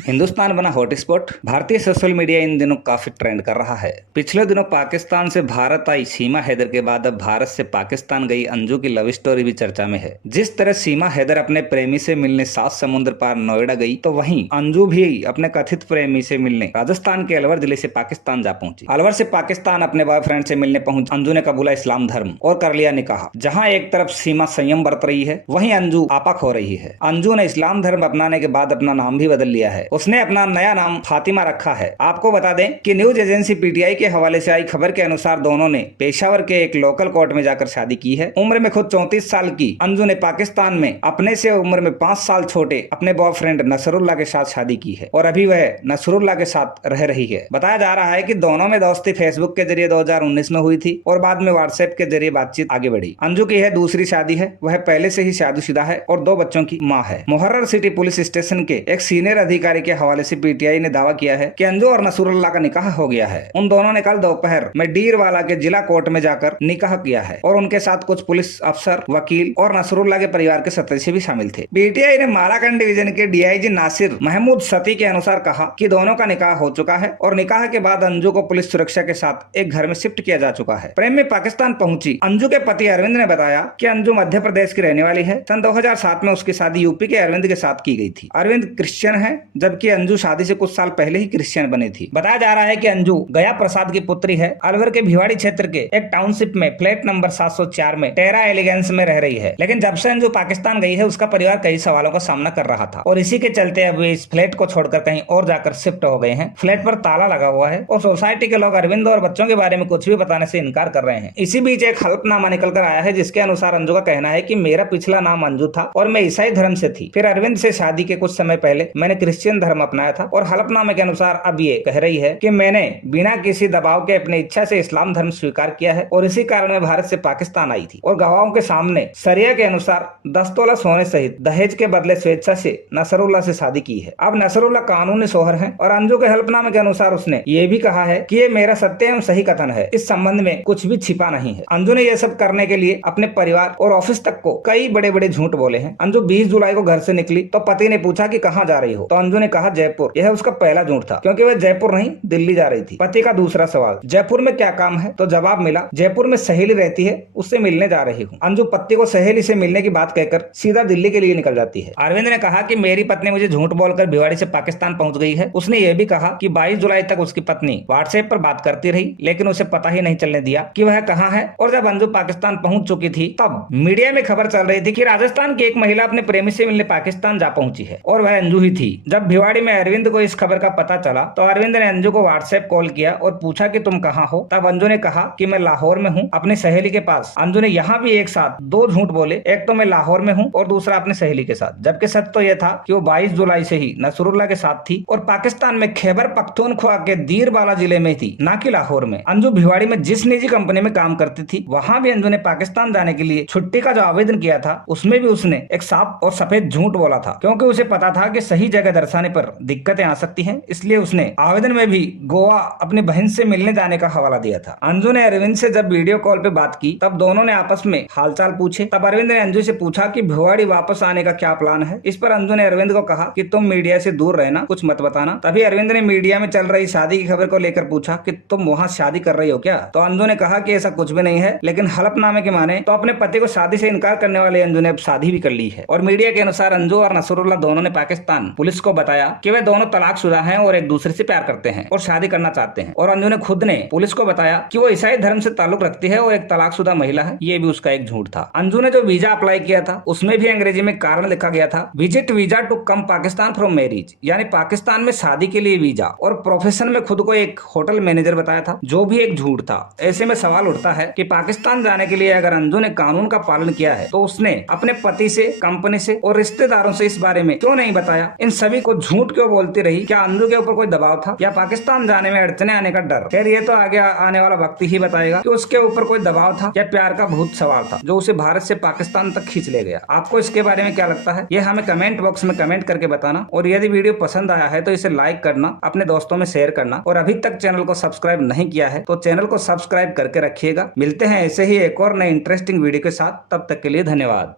हिंदुस्तान बना हॉटस्पॉट। भारतीय social media इन दिनों काफी ट्रेंड कर रहा है। पिछले दिनों पाकिस्तान से भारत आई सीमा हैदर के बाद अब भारत से पाकिस्तान गई अंजू की लव स्टोरी भी चर्चा में है। जिस तरह सीमा हैदर अपने प्रेमी से मिलने 7 समुद्र पार नोएडा गई, तो वहीं अंजू भी अपने कथित प्रेमी से मिलने राजस्थान के अलवर जिले से पाकिस्तान जा पहुंची। अलवर से पाकिस्तान अपने बॉयफ्रेंड से मिलने पहुंच अंजू ने कबूला इस्लाम धर्म और कर लिया निकाह। जहाँ एक तरफ सीमा संयम बरत रही है, वहीं अंजू आपा खो रही है। अंजू ने इस्लाम धर्म अपनाने के बाद अपना नाम भी बदल लिया है। उसने अपना नया नाम फातिमा रखा है। आपको बता दें कि न्यूज एजेंसी पीटीआई के हवाले से आई खबर के अनुसार दोनों ने पेशावर के एक लोकल कोर्ट में जाकर शादी की है। उम्र में खुद 34 साल की अंजू ने पाकिस्तान में अपने से उम्र में 5 साल छोटे अपने बॉयफ्रेंड नसरुल्लाह के साथ शादी की है और अभी वह नसरुल्लाह के साथ रह रही है। बताया जा रहा है कि दोनों में दोस्ती फेसबुक के जरिए 2019 में हुई थी और बाद में व्हाट्सएप के जरिए बातचीत आगे बढ़ी। अंजू की यह दूसरी शादी है। वह पहले से ही शादीशुदा है और 2 बच्चों की माँ है। मुहर्रर सिटी पुलिस स्टेशन के एक सीनियर अधिकारी के हवाले से पीटीआई ने दावा किया है कि अंजू और नसरुल्लाह का निकाह हो गया है। उन दोनों ने कल दोपहर में डीरवाला के जिला कोर्ट में जाकर निकाह किया है और उनके साथ कुछ पुलिस अफसर, वकील और नसरुल्लाह के परिवार के सदस्य भी शामिल थे। पीटीआई ने मालाकंड डिवीजन के डीआईजी नासिर महमूद सती के अनुसार कहा कि दोनों का निकाह हो चुका है और निकाह के बाद अंजू को पुलिस सुरक्षा के साथ एक घर में शिफ्ट किया जा चुका है। प्रेम में पाकिस्तान पहुंची अंजू के पति अरविंद ने बताया कि अंजू मध्य प्रदेश की रहने वाली है। सन 2007 में उसकी शादी यूपी के अरविंद के साथ की गई थी। अरविंद क्रिश्चियन है, जबकि अंजू शादी से कुछ साल पहले ही क्रिश्चियन बनी थी। बताया जा रहा है कि अंजू गया प्रसाद की पुत्री है। अलवर के भिवाड़ी क्षेत्र के एक टाउनशिप में फ्लैट नंबर 704 में टेरा एलिगेंस में रह रही है। लेकिन जब से अंजू पाकिस्तान गई है, उसका परिवार कई सवालों का सामना कर रहा था और इसी के चलते अब वे इस फ्लैट को छोड़कर कहीं और जाकर शिफ्ट हो गए हैं। फ्लैट पर ताला लगा हुआ है और सोसाइटी के लोग अरविंद और बच्चों के बारे में कुछ भी बताने से इनकार कर रहे हैं। इसी बीच एक हल्फनामा निकल कर आया है, जिसके अनुसार अंजू का कहना है कि मेरा पिछला नाम अंजू था और मैं ईसाई धर्म से थी। फिर अरविंद से शादी के कुछ समय पहले मैंने क्रिश्चियन धर्म अपनाया था और हल्फनामे के अनुसार अब ये कह रही है कि मैंने बिना किसी दबाव के अपनी इच्छा से इस्लाम धर्म स्वीकार किया है और इसी कारण मैं भारत से पाकिस्तान आई थी और गवाहों के सामने शरिया के अनुसार 10 तोला सोने सहित दहेज के बदले स्वेच्छा से नसरुल्लाह से शादी की है। अब नसरुल्लाह कानूनी शोहर है और अंजू के हल्फनामे के अनुसार उसने ये भी कहा है कि ये मेरा सत्य एवं सही कथन है, इस संबंध में कुछ भी छिपा नहीं है। अंजू ने यह सब करने के लिए अपने परिवार और ऑफिस तक को कई बड़े बड़े झूठ बोले हैं। अंजू 20 जुलाई को घर से निकली तो पति ने पूछा कि कहाँ जा रही हो, तो अंजू ने कहा जयपुर। यह उसका पहला झूठ था, क्योंकि वह जयपुर नहीं दिल्ली जा रही थी। पति का दूसरा सवाल, जयपुर में क्या काम है, तो जवाब मिला जयपुर में सहेली रहती है, उससे मिलने जा रही हूँ। अंजू पति को सहेली से मिलने की बात कहकर सीधा दिल्ली के लिए निकल जाती है। अरविंद ने कहा कि मेरी पत्नी मुझे झूठ बोलकर भिवाड़ी से पाकिस्तान पहुंच गई है। उसने यह भी कहा कि 22 जुलाई तक उसकी पत्नी व्हाट्सएप पर बात करती रही, लेकिन उसे पता ही नहीं चलने दिया कि वह कहाँ है। और जब अंजू पाकिस्तान पहुंच चुकी थी, तब मीडिया में खबर चल रही थी कि राजस्थान की एक महिला अपने प्रेमी से मिलने पाकिस्तान जा पहुंची है और वह अंजू ही थी। जब भिवाड़ी में अरविंद को इस खबर का पता चला, तो अरविंद ने अंजू को व्हाट्सएप कॉल किया और पूछा कि तुम कहाँ हो। तब अंजू ने कहा कि मैं लाहौर में हूँ, अपनी सहेली के पास। अंजू ने यहाँ भी एक साथ 2 झूठ बोले, एक तो मैं लाहौर में हूँ और दूसरा अपनी सहेली के साथ। जबकि सच तो यह था कि वो 22 जुलाई से ही नसरुल्लाह के साथ थी और पाकिस्तान में खैबर पख्तूनख्वा के दीरबाला जिले में थी, ना कि लाहौर में। अंजू भिवाड़ी में जिस निजी कंपनी में काम करती थी, वहाँ भी अंजू ने पाकिस्तान जाने के लिए छुट्टी का जो आवेदन किया था, उसमें भी उसने एक साफ और सफेद झूठ बोला था, क्योंकि उसे पता था कि सही जगह दर्शाने पर दिक्कतें आ सकती हैं। इसलिए उसने आवेदन में भी गोवा अपनी बहन से मिलने जाने का हवाला दिया था। अंजू ने अरविंद से जब वीडियो कॉल पे बात की, तब दोनों ने आपस में हालचाल पूछे। तब अरविंद ने अंजू से पूछा कि भिवाड़ी वापस आने का क्या प्लान है। इस पर अंजू ने अरविंद को कहा कि तुम मीडिया से दूर रहना, कुछ मत बताना। तभी अरविंद ने मीडिया में चल रही शादी की खबर को लेकर पूछा कि तुम वहाँ शादी कर रही हो क्या। तो अंजू ने कहा कि ऐसा कुछ भी नहीं है, लेकिन हलफनामे के माने तो अपने पति को शादी से इनकार करने वाले अंजू ने अब शादी भी कर ली है। और मीडिया के अनुसार अंजू और नसरुल्लाह दोनों ने पाकिस्तान पुलिस को बताया कि वे दोनों तलाकशुदा हैं और एक दूसरे से प्यार करते हैं और शादी करना चाहते हैं। और अंजू ने खुद ने पुलिस को बताया कि वो ईसाई धर्म से ताल्लुक रखती है और एक तलाकशुदा महिला है। ये भी उसका एक झूठ था। अंजू ने जो वीजा अप्लाई किया था, उसमें भी अंग्रेजी में कारण लिखा गया था, visit visa to come Pakistan from marriage, यानी पाकिस्तान में शादी के लिए वीजा। और प्रोफेशन में खुद को एक होटल मैनेजर बताया था, जो भी एक झूठ था। ऐसे में सवाल उठता है कि पाकिस्तान जाने के लिए अगर अंजू ने कानून का पालन किया है, तो उसने अपने पति से, कंपनी से और रिश्तेदारों से इस बारे में क्यों नहीं बताया। इन सभी को झूठ क्यों बोलती रही। क्या अंजू के ऊपर कोई दबाव था या पाकिस्तान जाने में अड़चने आने का डर। खैर ये तो आगे आने वाला वक्त ही बताएगा कि उसके ऊपर कोई दबाव था या प्यार का भूत सवार था, जो उसे भारत से पाकिस्तान तक खींच ले गया। आपको इसके बारे में क्या लगता है, ये हमें कमेंट बॉक्स में कमेंट करके बताना। और यदि वीडियो पसंद आया है तो इसे लाइक करना, अपने दोस्तों में शेयर करना और अभी तक चैनल को सब्सक्राइब नहीं किया है तो चैनल को सब्सक्राइब करके रखिएगा। मिलते हैं ऐसे ही एक और नए इंटरेस्टिंग वीडियो के साथ, तब तक के लिए धन्यवाद।